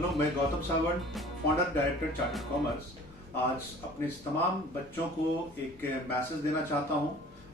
Hello, मैं Gautam Sawant, founder director chartered commerce. आज अपने तमाम बच्चों को एक मैसेज देना चाहता हूं।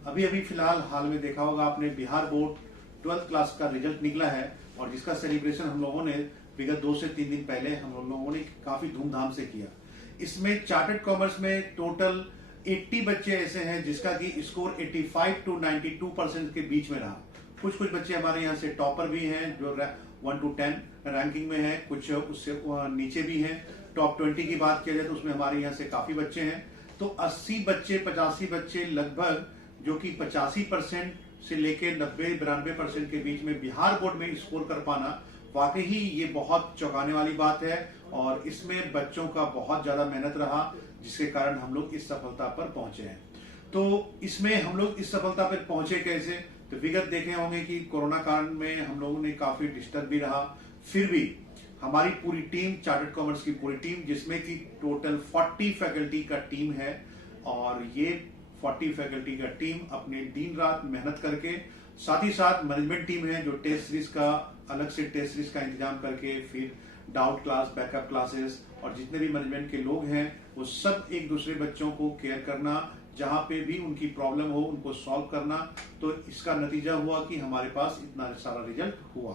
अभी फिलहाल हाल में देखा होगा आपने, बिहार बोर्ड 12th क्लास का रिजल्ट निकला है और जिसका सेलिब्रेशन हम लोगों ने विगत 2 से 3 दिन पहले हम लोगों ने काफी धूमधाम से किया। इसमें चार्टर्ड कॉमर्स में टोटल 80 बच्चे ऐसे हैं जिसका कि स्कोर 85 to 92% के बीच में रहा। कुछ बच्चे हमारे यहाँ से टॉपर भी हैं जो 1 to 10 रैंकिंग में है, कुछ उससे नीचे भी हैं। टॉप 20 की बात किया जाए तो उसमें हमारे यहाँ से काफी बच्चे हैं। तो 80 बच्चे 85 बच्चे लगभग, जो कि 85% से लेकर 90-92% के बीच में बिहार बोर्ड में स्कोर कर पाना, वाकई ही ये बहुत चौंकाने वाली बात है और इसमें बच्चों का बहुत ज्यादा मेहनत रहा, जिसके कारण हम लोग इस सफलता पर पहुंचे हैं। तो इसमें हम लोग इस सफलता पर पहुंचे कैसे, तो विगत देखे होंगे कि कोरोना काल में हम लोगों ने काफी डिस्टर्ब भी रहा, फिर भी हमारी पूरी टीम, चार्टर्ड कॉमर्स की पूरी टीम, जिसमें कि टोटल 40 फैकल्टी का टीम है, और ये 40 फैकल्टी का टीम अपने दिन रात मेहनत करके, साथ ही साथ मैनेजमेंट टीम है जो टेस्ट सीरीज का अलग से टेस्ट सीरीज का इंतजाम करके, फिर डाउट क्लास, बैकअप क्लासेस, और जितने भी मैनेजमेंट के लोग हैं वो सब एक दूसरे बच्चों को केयर करना, जहां पे भी उनकी प्रॉब्लम हो उनको सॉल्व करना। तो इसका नतीजा हुआ कि हमारे पास इतना सारा रिजल्ट हुआ।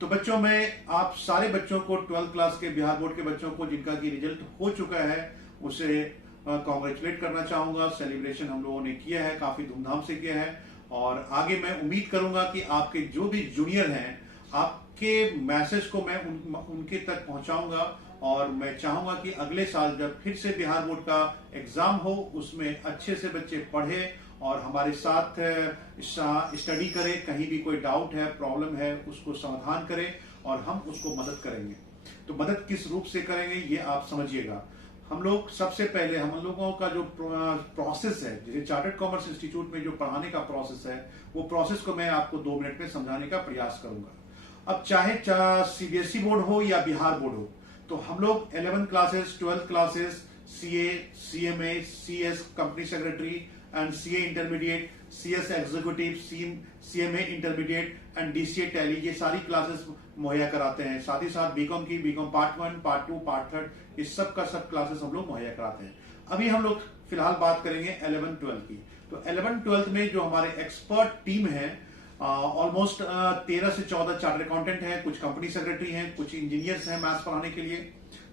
तो बच्चों, मैं आप सारे बच्चों को, 12th क्लास के बिहार बोर्ड के बच्चों को जिनका की रिजल्ट हो चुका है, उसे कॉन्ग्रेचुलेट करना चाहूंगा। सेलिब्रेशन हम लोगों ने किया है, काफी धूमधाम से किया है, और आगे मैं उम्मीद करूंगा कि आपके जो भी जूनियर हैं, आपके मैसेज को मैं उनके तक पहुंचाऊंगा, और मैं चाहूंगा कि अगले साल जब फिर से बिहार बोर्ड का एग्जाम हो, उसमें अच्छे से बच्चे पढ़े और हमारे साथ स्टडी करें। कहीं भी कोई डाउट है, प्रॉब्लम है, उसको समाधान करें और हम उसको मदद करेंगे। तो मदद किस रूप से करेंगे ये आप समझिएगा। हम लोग सबसे पहले, हम लोगों का जो प्रोसेस है, जैसे चार्टर्ड कॉमर्स इंस्टीट्यूट में जो पढ़ाने का प्रोसेस है, वो प्रोसेस को मैं आपको 2 मिनट में समझाने का प्रयास करूंगा। अब चाहे सीबीएसई बोर्ड हो या बिहार बोर्ड हो, तो हम लोग 11 classes, 12 classes, CA, CMA, CS company secretary and CA intermediate, CS executive, CMA intermediate and DCA tally, ये सारी क्लासेस मुहैया कराते हैं। साथ ही साथ बीकॉम की, बीकॉम पार्ट 1, पार्ट 2, पार्ट 3, इस सब का सब क्लासेस हम लोग मुहैया कराते हैं। अभी हम लोग फिलहाल बात करेंगे 11-12 की। तो 11-12 में जो हमारे एक्सपर्ट टीम है, ऑलमोस्ट 13 से 14 चार्टर्ड अकाउंटेंट हैं, कुछ कंपनी सेक्रेटरी हैं, कुछ इंजीनियर्स हैं मैथ्स पढ़ाने के लिए।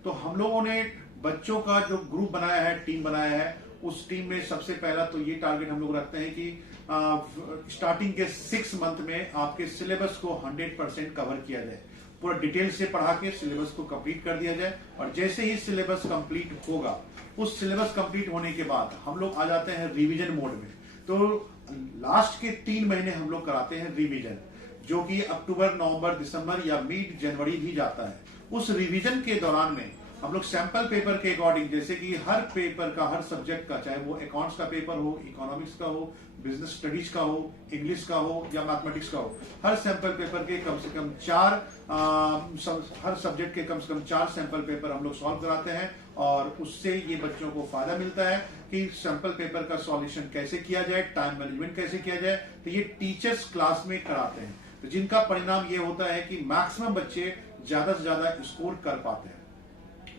तो हम लोगों ने बच्चों का जो ग्रुप बनाया है, टीम बनाया है, उस टीम में सबसे पहला तो ये टारगेट हम लोग रखते हैं कि स्टार्टिंग के 6 मंथ में आपके सिलेबस को 100% कवर किया जाए, पूरा डिटेल से पढ़ा के सिलेबस को कंप्लीट कर दिया जाए। और जैसे ही सिलेबस कंप्लीट होगा, उस सिलेबस कंप्लीट होने के बाद हम लोग आ जाते हैं रिवीजन मोड में। तो लास्ट के 3 महीने हम लोग कराते हैं रिवीजन, जो कि अक्टूबर, नवंबर, दिसंबर या मिड जनवरी भी जाता है। उस रिवीजन के दौरान में हम लोग सैंपल पेपर के अकॉर्डिंग, जैसे कि हर पेपर का, हर सब्जेक्ट का, चाहे वो अकाउंट्स का पेपर हो, इकोनॉमिक्स का हो, बिजनेस स्टडीज का हो, इंग्लिश का हो या मैथमेटिक्स का हो, हर सैंपल पेपर के कम से कम 4, हर सब्जेक्ट के कम से कम 4 सैंपल पेपर हम लोग सॉल्व कराते हैं। और उससे ये बच्चों को फायदा मिलता है कि सैंपल पेपर का सॉल्यूशन कैसे किया जाए, टाइम मैनेजमेंट कैसे किया जाए। तो ये टीचर्स क्लास में कराते हैं, तो जिनका परिणाम ये होता है कि मैक्सिमम बच्चे ज्यादा से ज्यादा स्कोर कर पाते हैं।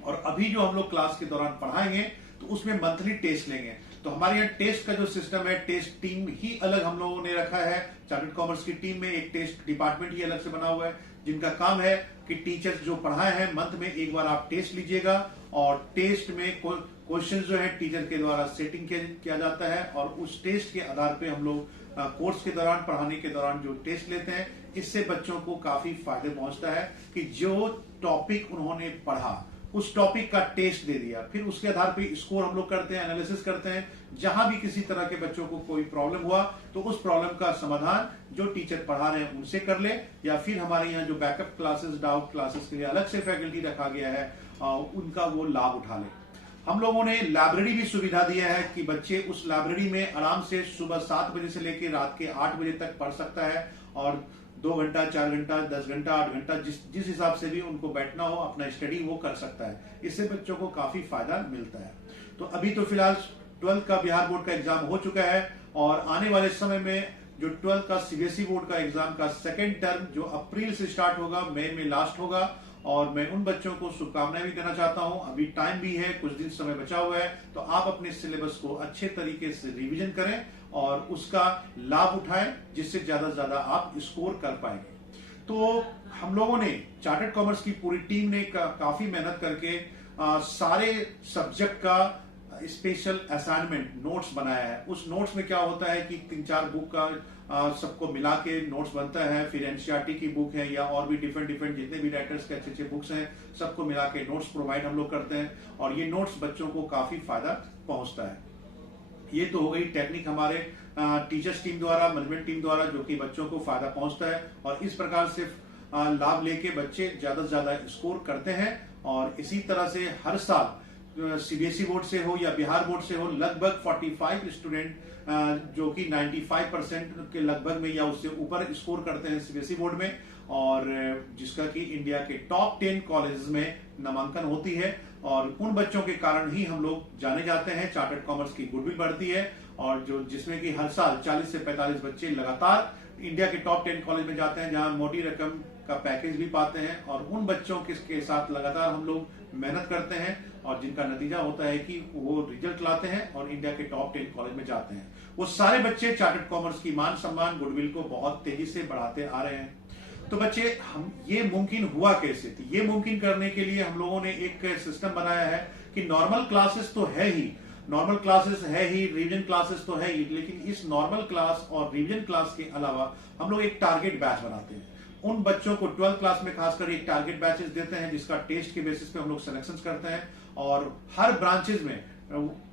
और अभी जो हम लोग क्लास के दौरान पढ़ाएंगे, तो उसमें मंथली टेस्ट लेंगे। तो हमारे यहाँ टेस्ट का जो सिस्टम है, टेस्ट टीम ही अलग हम लोगों ने रखा है। चार्टर्ड कॉमर्स की टीम में एक टेस्ट डिपार्टमेंट ही अलग से बना हुआ है, जिनका काम है कि टीचर्स जो पढ़ाए हैं, मंथ में एक बार आप टेस्ट लीजिएगा, और टेस्ट में क्वेश्चन जो है टीचर के द्वारा सेटिंग किया जाता है, और उस टेस्ट के आधार पे हम लोग कोर्स के दौरान, पढ़ाने के दौरान जो टेस्ट लेते हैं, इससे बच्चों को काफी फायदे पहुंचता है कि जो टॉपिक उन्होंने पढ़ा, उस टॉपिक का टेस्ट दे दिया, फिर उसके आधार पे स्कोर हम लोग करते हैं, एनालिसिस करते हैं। जहां भी किसी तरह के बच्चों को कोई प्रॉब्लम हुआ, तो उस प्रॉब्लम का समाधान जो टीचर पढ़ा रहे हैं उनसे कर ले, या फिर हमारे यहाँ जो बैकअप क्लासेस, डाउट क्लासेस के लिए अलग से फैकल्टी रखा गया है, उनका वो लाभ उठा ले। हम लोगों ने लाइब्रेरी भी सुविधा दिया है कि बच्चे उस लाइब्रेरी में आराम से सुबह 7 बजे से लेकर रात के 8 बजे तक पढ़ सकता है, और 2 घंटा, 4 घंटा, 10 घंटा, 8 घंटा, जिस हिसाब से भी उनको बैठना हो, अपना स्टडी वो कर सकता है। इससे बच्चों को काफी फायदा मिलता है। तो अभी तो फिलहाल 12th का बिहार बोर्ड का एग्जाम हो चुका है, और आने वाले समय में जो 12th का सीबीएसई बोर्ड का एग्जाम का सेकेंड टर्म, जो अप्रैल से स्टार्ट होगा, मई में लास्ट होगा, और मैं उन बच्चों को शुभकामनाएं भी देना चाहता हूं। अभी टाइम भी है, कुछ दिन समय बचा हुआ है, तो आप अपने सिलेबस को अच्छे तरीके से रिवीजन करें और उसका लाभ उठाएं, जिससे ज्यादा से ज्यादा आप स्कोर कर पाएंगे। तो हम लोगों ने चार्टर्ड कॉमर्स की पूरी टीम ने काफी मेहनत करके सारे सब्जेक्ट का स्पेशल असाइनमेंट नोट्स बनाया है। उस नोट्स में क्या होता है कि 3-4 बुक का सबको मिला के नोट्स बनता है, फिर एनसीईआरटी की बुक है या और भी डिफरेंट जितने भी राइटर्स के अच्छे बुक्स हैं सबको मिला के नोट्स प्रोवाइड हम लोग करते हैं, और ये नोट्स बच्चों को काफी फायदा पहुंचता है। ये तो हो गई टेक्निक हमारे टीचर्स टीम द्वारा, मैनेजमेंट टीम द्वारा, जो कि बच्चों को फायदा पहुंचता है, और इस प्रकार से लाभ लेके बच्चे ज्यादा से ज्यादा स्कोर करते हैं। और इसी तरह से हर साल सीबीएसई बोर्ड से हो या बिहार बोर्ड से हो, लगभग 45 स्टूडेंट जो कि 95% के लगभग में या उससे ऊपर स्कोर करते हैं सीबीएसई बोर्ड में, और जिसका कि इंडिया के टॉप 10 कॉलेजेस में नामांकन होती है। और उन बच्चों के कारण ही हम लोग जाने जाते हैं, चार्टर्ड कॉमर्स की गुडविल बढ़ती है, और जो जिसमें कि हर साल 40 से 45 बच्चे लगातार इंडिया के टॉप 10 कॉलेज में जाते हैं, जहां मोटी रकम का पैकेज भी पाते हैं। और उन बच्चों के साथ लगातार हम लोग मेहनत करते हैं, और जिनका नतीजा होता है कि वो रिजल्ट लाते हैं और इंडिया के टॉप 10 कॉलेज में जाते हैं। वो सारे बच्चे चार्टर्ड कॉमर्स की मान सम्मान गुडविल को बहुत तेजी से बढ़ाते आ रहे हैं। तो बच्चे, हम ये मुमकिन हुआ कैसे थी? ये मुमकिन करने के लिए हम लोगों ने एक सिस्टम बनाया है कि नॉर्मल क्लासेस तो है ही, नॉर्मल क्लासेस है ही, रिवीजन क्लासेस तो है ही, लेकिन इस नॉर्मल क्लास और रिवीजन क्लास के अलावा हम लोग एक टारगेट बैच बनाते हैं। उन बच्चों को 12th क्लास में खासकर एक टारगेट बैचेस देते हैं, जिसका टेस्ट के बेसिस पे हम लोग सिलेक्शन करते हैं, और हर ब्रांचेज में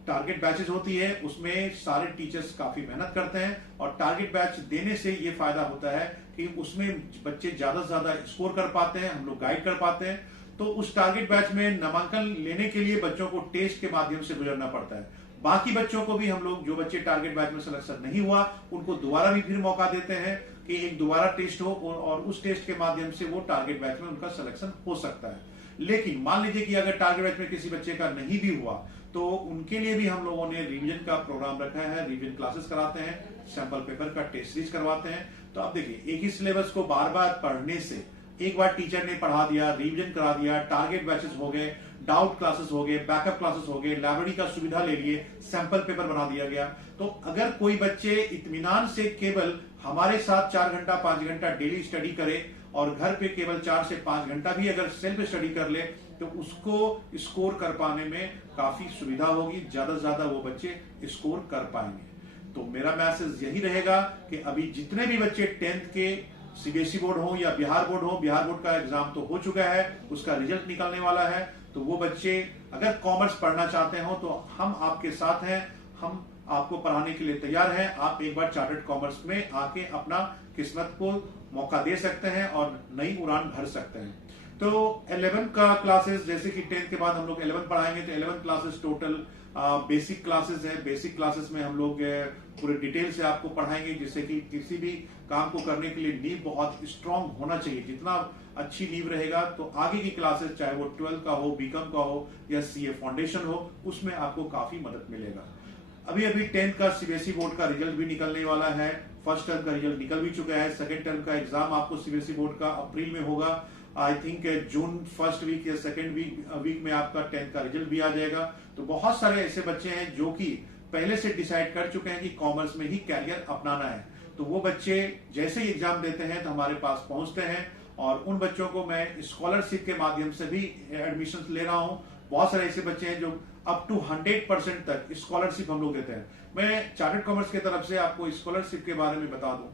टारगेट बैचेस होती है, उसमें सारे टीचर्स काफी मेहनत करते हैं। और टारगेट बैच देने से ये फायदा होता है कि उसमें बच्चे ज्यादा से ज्यादा स्कोर कर पाते हैं, हम लोग गाइड कर पाते हैं। तो उस टारगेट बैच में नामांकन लेने के लिए बच्चों को टेस्ट के माध्यम से गुजरना पड़ता है। बाकी बच्चों को भी हम लोग, जो बच्चे टारगेट बैच में सिलेक्शन नहीं हुआ, उनको दोबारा भी फिर मौका देते हैं कि एक दोबारा टेस्ट हो, और उस टेस्ट के माध्यम से वो टारगेट बैच में उनका सिलेक्शन हो सकता है। लेकिन मान लीजिए कि अगर टारगेट बैच में किसी बच्चे का नहीं भी हुआ, तो उनके लिए भी हम लोगों ने रिवीजन का प्रोग्राम रखा है, रिवीजन क्लासेस कराते हैं, सैंपल पेपर का टेस्ट सीरीज करवाते हैं। तो आप देखिए, एक ही सिलेबस को बार बार पढ़ने से, एक बार टीचर ने पढ़ा दिया, रिवीजन करा दिया, टारगेट बैचेस हो गए, डाउट क्लासेस हो गए, बैकअप क्लासेस हो गए, लाइब्रेरी का सुविधा ले लिए, सैंपल पेपर बना दिया गया। तो अगर कोई बच्चे इत्मीनान से केवल हमारे साथ 4 घंटा 5 घंटा डेली स्टडी करे, और घर पे केवल 4 से 5 घंटा भी अगर सेल्फ स्टडी कर ले, तो उसको स्कोर कर पाने में काफी सुविधा होगी, ज्यादा से ज्यादा वो बच्चे स्कोर कर पाएंगे। तो मेरा मैसेज यही रहेगा कि अभी जितने भी बच्चे 10th के सीबीएसई बोर्ड हो या बिहार बोर्ड हो, बिहार बोर्ड का एग्जाम तो हो चुका है, उसका रिजल्ट निकलने वाला है, तो वो बच्चे अगर कॉमर्स पढ़ना चाहते हो तो हम आपके साथ हैं, हम आपको पढ़ाने के लिए तैयार हैं। आप एक बार चार्टर्ड कॉमर्स में आके अपना किस्मत को मौका दे सकते हैं और नई उड़ान भर सकते हैं। तो 11 का क्लासेस, जैसे कि 10th के बाद हम लोग 11 पढ़ाएंगे, तो 11 क्लासेस टोटल बेसिक क्लासेस है। बेसिक क्लासेस में हम लोग पूरे डिटेल से आपको पढ़ाएंगे, जिससे कि किसी भी काम को करने के लिए नींव बहुत स्ट्रांग होना चाहिए। जितना अच्छी नींव रहेगा, तो आगे की क्लासेस, चाहे वो 12 का हो, बीकॉम का हो या सीए फाउंडेशन हो, उसमें आपको काफी मदद मिलेगा। अभी 10th का सीबीएसई बोर्ड का रिजल्ट भी निकलने वाला है। फर्स्ट टर्म का रिजल्ट निकल भी चुका है। सेकंड टर्म का एग्जाम आपको सीबीएसई बोर्ड का अप्रैल में होगा। I think June first week या सेकंड वीक में आपका 10th का रिजल्ट भी आ जाएगा। तो बहुत सारे ऐसे बच्चे हैं जो कि पहले से डिसाइड कर चुके हैं कि कॉमर्स में ही कैरियर अपनाना है। तो वो बच्चे जैसे ही एग्जाम देते हैं तो हमारे पास पहुंचते हैं, और उन बच्चों को मैं स्कॉलरशिप के माध्यम से भी एडमिशन ले रहा हूं। बहुत सारे ऐसे बच्चे हैं जो अप टू 100% तक स्कॉलरशिप हम लोग देते हैं। मैं चार्टर्ड कॉमर्स की तरफ से आपको स्कॉलरशिप के बारे में बता दूं,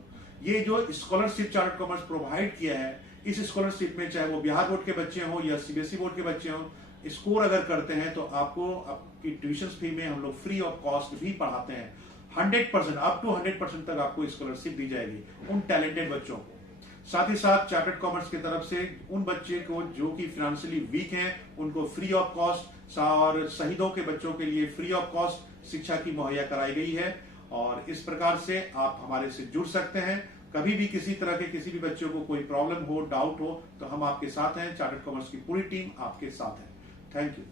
ये जो स्कॉलरशिप चार्टर्ड कॉमर्स प्रोवाइड किया है, इस स्कॉलरशिप में चाहे वो बिहार बोर्ड के बच्चे हों या सीबीएसई बोर्ड के बच्चे हों, स्कोर अगर करते हैं तो आपको आपकी ट्यूशन फी में हम लोग फ्री ऑफ कॉस्ट भी पढ़ाते हैं। 100% अप टू 100% तक आपको स्कॉलरशिप दी जाएगी उन टैलेंटेड बच्चों को। साथ ही साथ चार्टर्ड कॉमर्स की तरफ से उन बच्चे को जो कि फाइनेंशियली वीक हैं, उनको फ्री ऑफ कॉस्ट, और शहीदों के बच्चों के लिए फ्री ऑफ कॉस्ट शिक्षा की मुहैया कराई गई है। और इस प्रकार से आप हमारे से जुड़ सकते हैं। कभी भी किसी तरह के किसी भी बच्चों को कोई प्रॉब्लम हो, डाउट हो, तो हम आपके साथ हैं। चार्टर्ड कॉमर्स की पूरी टीम आपके साथ है। Thank you.